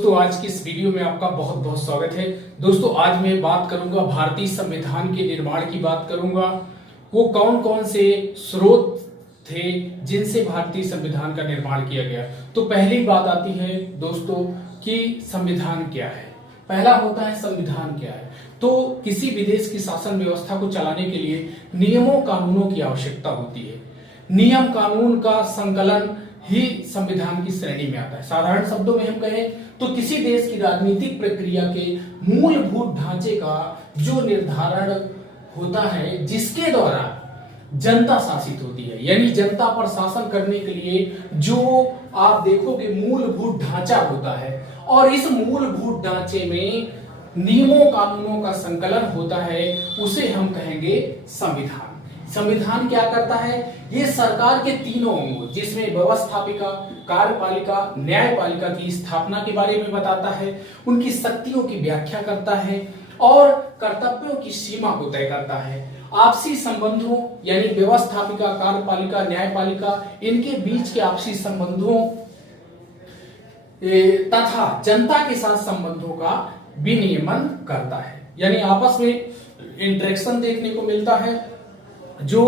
दोस्तों आज की इस वीडियो में आपका बहुत बहुत स्वागत है। दोस्तों आज मैं बात करूंगा भारतीय संविधान के निर्माण की बात करूंगा। वो कौन कौन से स्रोत थे जिनसे भारतीय संविधान का निर्माण किया गया। तो पहली बात आती है दोस्तों कि संविधान क्या है। पहला होता है संविधान क्या है। तो किसी भी देश की शासन व्यवस्था को चलाने के लिए नियमों कानूनों की आवश्यकता होती है। नियम कानून का संकलन ही संविधान की श्रेणी में आता है। साधारण शब्दों में हम कहें तो किसी देश की राजनीतिक प्रक्रिया के मूलभूत ढांचे का जो निर्धारण होता है, जिसके द्वारा जनता शासित होती है, यानी जनता पर शासन करने के लिए जो आप देखोगे मूलभूत ढांचा होता है, और इस मूलभूत ढांचे में नियमों कानूनों का संकलन होता है, उसे हम कहेंगे संविधान। संविधान क्या करता है? ये सरकार के तीनों अंगों जिसमें व्यवस्थापिका, कार्यपालिका, न्यायपालिका की स्थापना के बारे में बताता है, उनकी शक्तियों की व्याख्या करता है और कर्तव्यों की सीमा को तय करता है। आपसी संबंधों यानी व्यवस्थापिका, कार्यपालिका, न्यायपालिका, इनके बीच के आपसी संबंधों तथा जनता के साथ संबंधों का विनियमन करता है, यानी आपस में इंटरेक्शन देखने को मिलता है। जो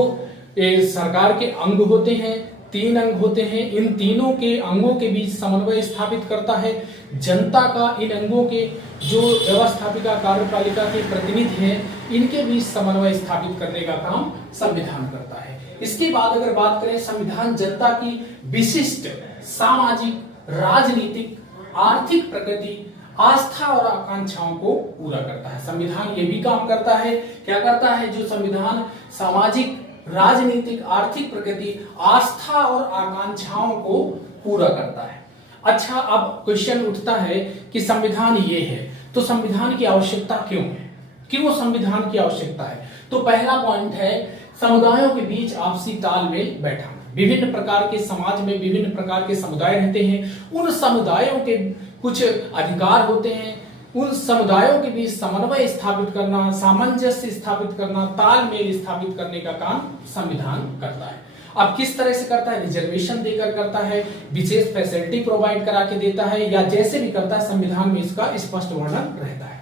सरकार के अंग होते हैं, तीन अंग होते हैं, इन तीनों के अंगों के बीच समन्वय स्थापित करता है। जनता का इन अंगों के जो व्यवस्थापिका, कार्यपालिका के प्रतिनिधि हैं, इनके बीच समन्वय स्थापित करने का काम संविधान करता है। इसके बाद अगर बात करें, संविधान जनता की विशिष्ट सामाजिक, राजनीतिक, आर्थिक प्रगति, आस्था और आकांक्षाओं को पूरा करता है। संविधान ये भी काम करता है, क्या करता है? जो संविधान सामाजिक, राजनीतिक, आर्थिक प्रगति, आस्था और आकांक्षाओं को पूरा करता है। अच्छा, अब क्वेश्चन उठता है कि संविधान ये है तो संविधान की आवश्यकता क्यों है? क्यों संविधान की आवश्यकता है? तो पहला पॉइंट है समुदायों के बीच आपसी तालमेल बैठाना। विभिन्न प्रकार के समाज में विभिन्न प्रकार के समुदाय रहते हैं, उन समुदायों के कुछ अधिकार होते हैं, उन समुदायों के बीच समन्वय स्थापित करना, सामंजस्य स्थापित करना, तालमेल स्थापित करने का काम संविधान करता है। अब किस तरह से करता है? रिजर्वेशन देकर करता है, विशेष फैसिलिटी प्रोवाइड करा के देता है, या जैसे भी करता है संविधान में इसका स्पष्ट वर्णन रहता है।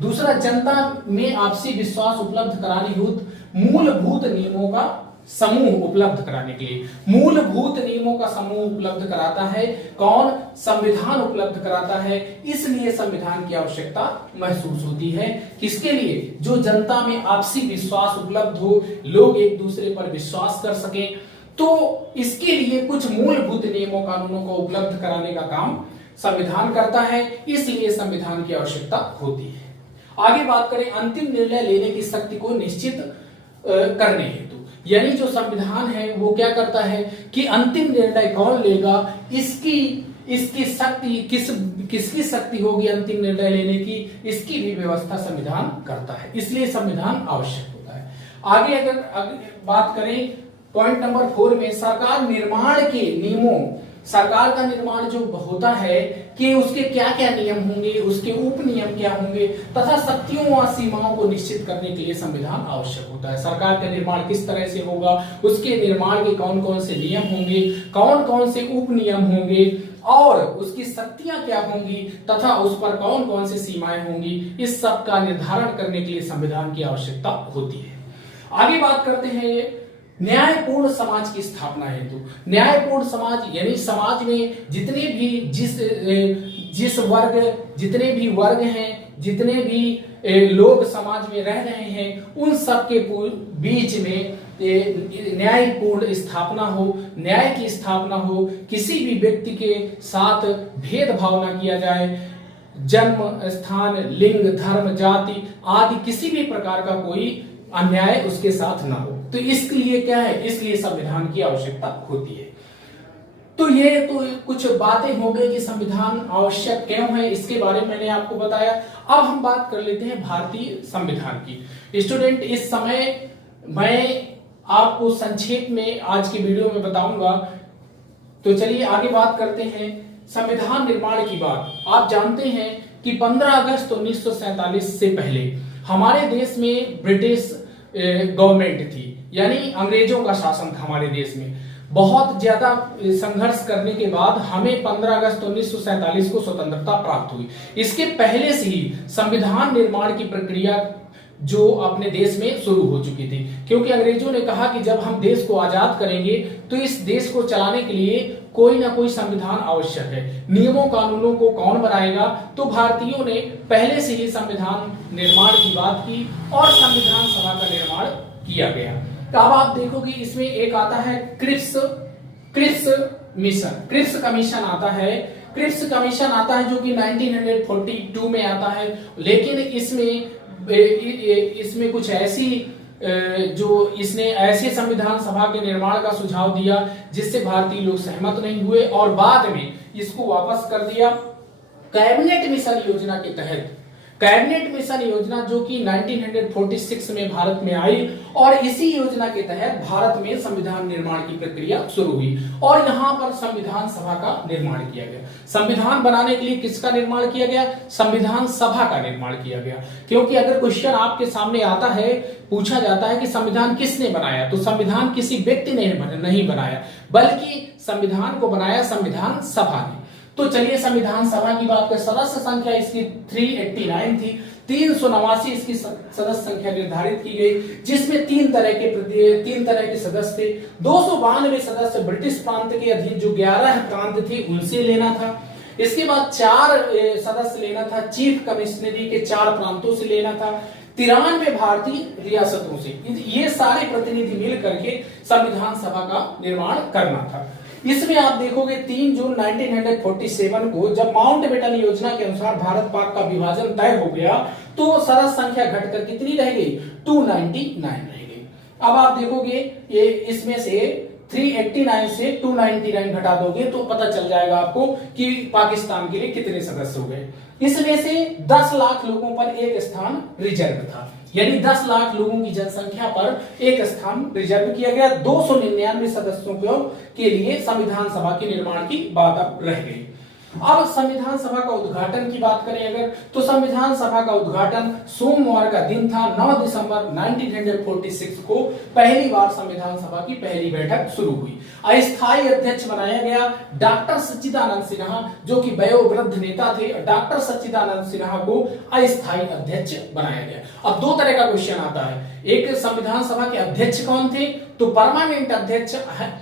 दूसरा, जनता में आपसी विश्वास उपलब्ध कराने हेतु मूलभूत नियमों का समूह उपलब्ध कराने के लिए, मूलभूत नियमों का समूह उपलब्ध कराता है। कौन? संविधान उपलब्ध कराता है। इसलिए संविधान की आवश्यकता महसूस होती है। किसके लिए? जो जनता में आपसी विश्वास उपलब्ध हो, लोग एक दूसरे पर विश्वास कर सके, तो इसके लिए कुछ मूलभूत नियमों कानूनों को उपलब्ध कराने का काम संविधान करता है। इसलिए संविधान की आवश्यकता होती है। आगे बात करें, अंतिम निर्णय लेने की शक्ति को निश्चित करने हेतु, यानी जो संविधान है वो क्या करता है कि अंतिम निर्णय कौन लेगा, इसकी शक्ति किसकी शक्ति होगी अंतिम निर्णय लेने की, इसकी भी व्यवस्था संविधान करता है। इसलिए संविधान आवश्यक होता है। आगे अगर बात करें पॉइंट नंबर 4 में, सरकार निर्माण के नियमों, सरकार का निर्माण जो होता है कि उसके क्या क्या नियम होंगे, उसके उप नियम क्या होंगे, तथा शक्तियों व सीमाओं को निश्चित करने के लिए संविधान आवश्यक होता है। सरकार का निर्माण किस तरह से होगा, उसके निर्माण के कौन कौन से नियम होंगे, कौन कौन से उप नियम होंगे, और उसकी शक्तियां क्या होंगी, तथा उस पर कौन कौन से सीमाएं होंगी, इस सब का निर्धारण करने के लिए संविधान की आवश्यकता होती है। आगे बात करते हैं न्यायपूर्ण समाज की स्थापना हेतु। न्यायपूर्ण समाज यानी समाज में जितने भी जितने भी वर्ग हैं, जितने भी लोग समाज में रह रहे हैं, उन सब के बीच में न्यायपूर्ण स्थापना हो, न्याय की स्थापना हो, किसी भी व्यक्ति के साथ भेदभाव ना किया जाए, जन्म स्थान, लिंग, धर्म, जाति आदि किसी भी प्रकार का कोई अन्याय उसके साथ ना हो। तो इसके लिए क्या है? इसलिए संविधान की आवश्यकता होती है। तो ये तो कुछ बातें हो गई कि संविधान आवश्यक क्यों है, इसके बारे में मैंने आपको बताया। अब हम बात कर लेते हैं भारतीय संविधान की। स्टूडेंट, इस समय मैं आपको संक्षेप में आज की वीडियो में बताऊंगा। तो चलिए आगे बात करते हैं संविधान निर्माण की बात। आप जानते हैं कि 15 अगस्त 1947 से पहले हमारे देश में ब्रिटिश गवर्नमेंट थी, यानी अंग्रेजों का शासन था हमारे देश में। बहुत ज्यादा संघर्ष करने के बाद हमें 15 अगस्त 1947 को स्वतंत्रता प्राप्त हुई। इसके पहले से ही संविधान निर्माण की प्रक्रिया जो अपने देश में शुरू हो चुकी थी, क्योंकि अंग्रेजों ने कहा कि जब हम देश को आजाद करेंगे तो इस देश को चलाने के लिए कोई ना कोई संविधान आवश्यक है। नियमों कानूनों को कौन बनाएगा? तो भारतीयों ने पहले से ही संविधान निर्माण की बात की और संविधान सभा का निर्माण किया गया। तो अब आप देखोगे इसमें एक आता है क्रिप्स मिशन, क्रिप्स कमीशन आता है। क्रिप्स कमीशन आता है जो कि 1942 में आता है, लेकिन इसमें कुछ ऐसी जो इसने ऐसे संविधान सभा के निर्माण का सुझाव दिया जिससे भारतीय लोग सहमत नहीं हुए और बाद में इसको वापस कर दिया। कैबिनेट मिशन योजना के तहत, कैबिनेट मिशन योजना जो कि 1946 में भारत में आई और इसी योजना के तहत भारत में संविधान निर्माण की प्रक्रिया शुरू हुई और यहां पर संविधान सभा का निर्माण किया गया। संविधान बनाने के लिए किसका निर्माण किया गया? संविधान सभा का निर्माण किया गया। क्योंकि अगर क्वेश्चन आपके सामने आता है, पूछा जाता है कि संविधान किसने बनाया, तो संविधान किसी व्यक्ति ने नहीं बनाया, बल्कि संविधान को बनाया संविधान सभा ने। तो चलिए संविधान सभा की बात करें। सदस्य संख्या इसकी 389 थी। 389 इसकी सदस्य संख्या निर्धारित की गई, जिसमें तीन तरह के सदस्य थे। 292 सदस्य ब्रिटिश प्रांत के अधीन जो 11 प्रांत थे उनसे लेना था। इसके बाद 4 सदस्य लेना था चीफ कमिश्नरी के 4 प्रांतों से लेना था। 93 भारतीय रियासतों से, ये सारे प्रतिनिधि मिल करके संविधान सभा का निर्माण करना था। इसमें आप देखोगे 3 जून 1947 को जब माउंटबेटन योजना के अनुसार भारत पाक का विभाजन तय हो गया तो सदस्य संख्या घटकर कितनी रह गई? 299 रह गई। अब आप देखोगे ये इसमें से 389 से 299 घटा दोगे तो पता चल जाएगा आपको कि पाकिस्तान के लिए कितने सदस्य हो गए। इसमें से 10 लाख लोगों पर एक स्थान रिजर्व था, यानी 10 लाख लोगों की जनसंख्या पर एक स्थान रिजर्व किया गया। 299 सदस्यों के लिए संविधान सभा के निर्माण की बात अब रह गई। अब संविधान सभा का उद्घाटन की बात करें अगर, तो संविधान सभा का उद्घाटन सोमवार का दिन था। 9 दिसंबर 1946 को पहली बार संविधान सभा की पहली बैठक शुरू हुई। अस्थायी अध्यक्ष बनाया गया डॉक्टर सच्चिदानंद सिन्हा, जो कि वयोवृद्ध नेता थे। डॉक्टर सच्चिदानंद सिन्हा को अस्थायी अध्यक्ष बनाया गया। अब 2 तरह का क्वेश्चन आता है, एक संविधान सभा के अध्यक्ष कौन थे? तो परमानेंट अध्यक्ष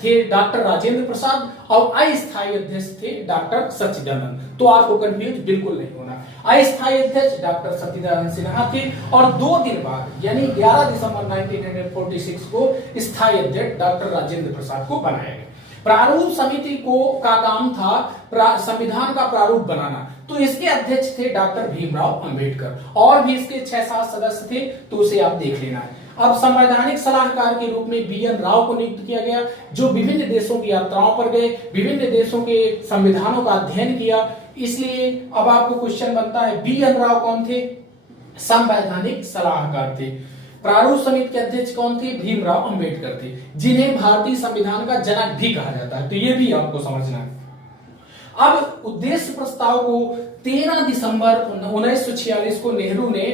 थे डॉक्टर राजेंद्र प्रसाद और अस्थायी अध्यक्ष थे डॉक्टर सच्चिदानंद। तो आपको कंफ्यूज बिल्कुल नहीं होना। अस्थायी अध्यक्ष डॉक्टर सच्चिदानंद सिन्हा थे और 2 दिन बाद यानी 11 दिसंबर 1946 को स्थायी अध्यक्ष डॉक्टर राजेंद्र प्रसाद को बनाया गया। प्रारूप समिति का काम था संविधान का प्रारूप बनाना, तो इसके अध्यक्ष थे डॉक्टर भीमराव अंबेडकर और भी इसके 6-7 सदस्य थे, तो उसे आप देख लेना है। अब संवैधानिक सलाहकार के रूप में बी एन राव को नियुक्त किया गया, जो विभिन्न देशों की यात्राओं पर गए, विभिन्न देशों के संविधानों का अध्ययन किया। इसलिए अब आपको क्वेश्चन बनता है, बी एन राव कौन थे? संवैधानिक सलाहकार थे। प्रारूप समिति के अध्यक्ष कौन थे? भीमराव अंबेडकर थे, जिन्हें भारतीय संविधान का जनक भी कहा जाता है, तो ये भी आपको समझना है। अब उद्देश्य प्रस्ताव को 13 दिसंबर 1946 को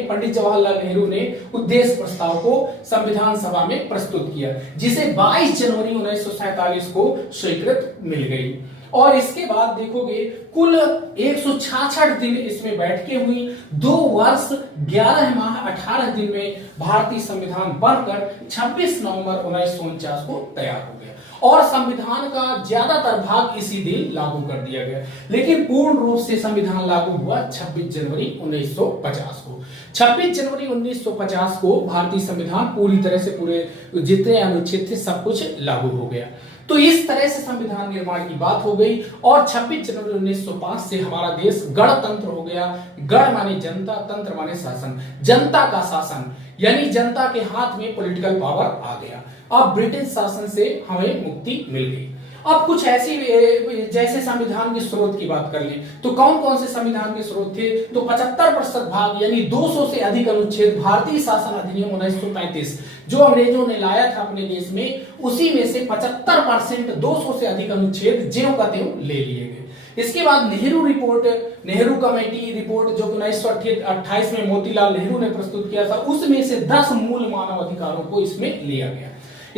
पंडित जवाहरलाल नेहरू ने उद्देश्य प्रस्ताव को संविधान सभा में प्रस्तुत किया, जिसे 22 जनवरी 1947 को स्वीकृत मिल गई। और इसके बाद देखोगे कुल 166 दिन इसमें बैठकें हुई। 2 वर्ष 11 माह 18 दिन में भारतीय संविधान बनकर 26 नवंबर 1949 को तैयार हो गया और संविधान का ज्यादातर भाग इसी दिन लागू कर दिया गया। लेकिन पूर्ण रूप से संविधान लागू हुआ 26 जनवरी 1950 को। 26 जनवरी 1950 को भारतीय संविधान पूरी तरह से पूरे जितने अनुच्छेद थे सब कुछ लागू हो गया। तो इस तरह से संविधान निर्माण की बात हो गई और 26 जनवरी 1905 से हमारा देश गणतंत्र हो गया। गण माने जनता, तंत्र माने शासन, जनता का शासन, यानी जनता के हाथ में पॉलिटिकल पावर आ गया। अब ब्रिटिश शासन से हमें मुक्ति मिल गई। अब कुछ ऐसी जैसे संविधान के स्रोत की बात कर लें तो कौन कौन से संविधान के स्रोत थे? तो 75% भाग यानी 200 से अधिक अनुच्छेद भारतीय शासन अधिनियम 1935 जो अंग्रेजों ने लाया था अपने देश में, उसी में से 75% 200 से अधिक अनुच्छेद ज्यों का त्यों ले लिए गए। इसके बाद Nehru report, Nehru committee report जो 1928 में मोतीलाल नेहरू ने प्रस्तुत किया था, उसमें से 10 मूल मानव अधिकारों को इसमें लिया गया।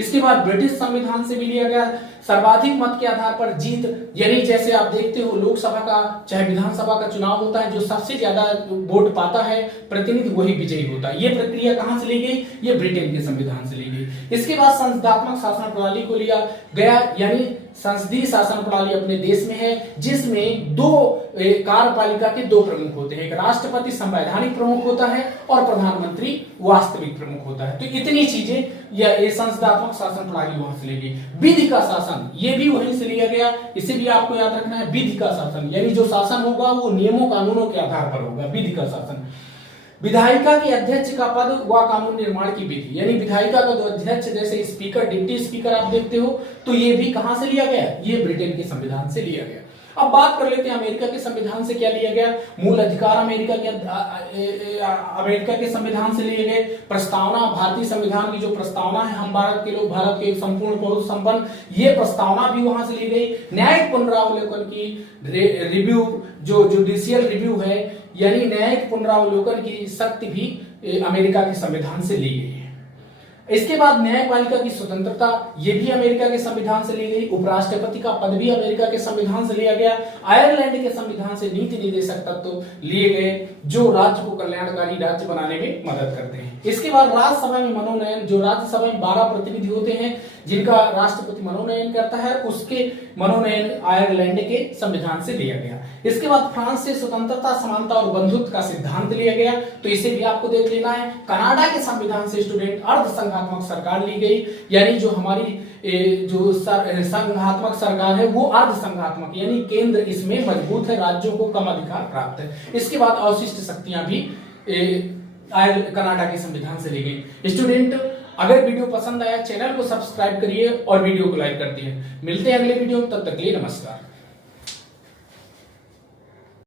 इसके बाद ब्रिटिश संविधान से भी लिया गया। सर्वाधिक मत के आधार पर जीत, यानी जैसे आप देखते हो लोकसभा का चाहे विधानसभा का चुनाव होता है, जो सबसे ज्यादा वोट पाता है प्रतिनिधि वही विजयी होता है। ये प्रक्रिया कहां से ली गई? ये ब्रिटेन के संविधान से ली गई। इसके बाद संसदात्मक शासन प्रणाली को लिया गया, यानी संसदीय शासन प्रणाली अपने देश में है जिसमें दो कार्यपालिका के दो प्रमुख होते हैं, एक राष्ट्रपति संवैधानिक प्रमुख होता है और प्रधानमंत्री वास्तविक प्रमुख होता है। तो इतनी चीजें ये संसदात्मक शासन प्रणाली वहां से ली गई। विधि का शासन ये भी वहीं से लिया गया, इसे भी आपको याद रखना है। विधि का शासन यानी जो शासन होगा वो नियमों कानूनों के आधार पर होगा, विधि का शासन। विधायिका के अध्यक्ष का पद व कानून निर्माण की विधि, यानी विधायिका का जो अध्यक्ष जैसे स्पीकर, डिप्टी स्पीकर आप देखते हो, तो ये भी कहां से लिया गया? ये ब्रिटेन के संविधान से लिया गया। अब बात कर लेते हैं अमेरिका के संविधान से क्या लिया गया। मूल अधिकार अमेरिका के संविधान से लिए गए। प्रस्तावना, भारतीय संविधान की जो प्रस्तावना है, हम भारत के लोग, भारत के संपूर्ण पौध संपन्न, ये प्रस्तावना भी वहां से ली गई। न्यायिक पुनरावलोकन की रिव्यू, जो जुडिशियल रिव्यू है, यानी न्यायिक पुनरावलोकन की शक्ति भी अमेरिका के संविधान से ली गई है। इसके बाद न्यायपालिका की स्वतंत्रता, ये भी अमेरिका के संविधान से ली गई। उपराष्ट्रपति का पद भी अमेरिका के संविधान से लिया गया। आयरलैंड के संविधान से नीति निर्देशक तत्व लिए गए जो राज्य को कल्याणकारी राज्य बनाने में मदद करते हैं। इसके बाद राज्यसभा में मनोनयन, जो राज्यसभा में 12 प्रतिनिधि होते हैं जिनका राष्ट्रपति मनोनयन करता है, उसके मनोनयन आयरलैंड के संविधान से लिया गया। इसके बाद फ्रांस से स्वतंत्रता, समानता और बंधुत्व का सिद्धांत लिया गया, तो इसे भी आपको देख लेना है। कनाडा के संविधान से स्टूडेंट अर्ध संघात्मक सरकार ली गई, यानी जो हमारी जो संघात्मक सरकार है वो अर्ध संघात्मक, यानी केंद्र इसमें मजबूत है, राज्यों को कम अधिकार प्राप्त है। इसके बाद अवशिष्ट शक्तियां भी कनाडा के संविधान से ली गई। स्टूडेंट, अगर वीडियो पसंद आया चैनल को सब्सक्राइब करिए और वीडियो को लाइक कर दिए। मिलते हैं अगले वीडियो, तब तक के लिए नमस्कार।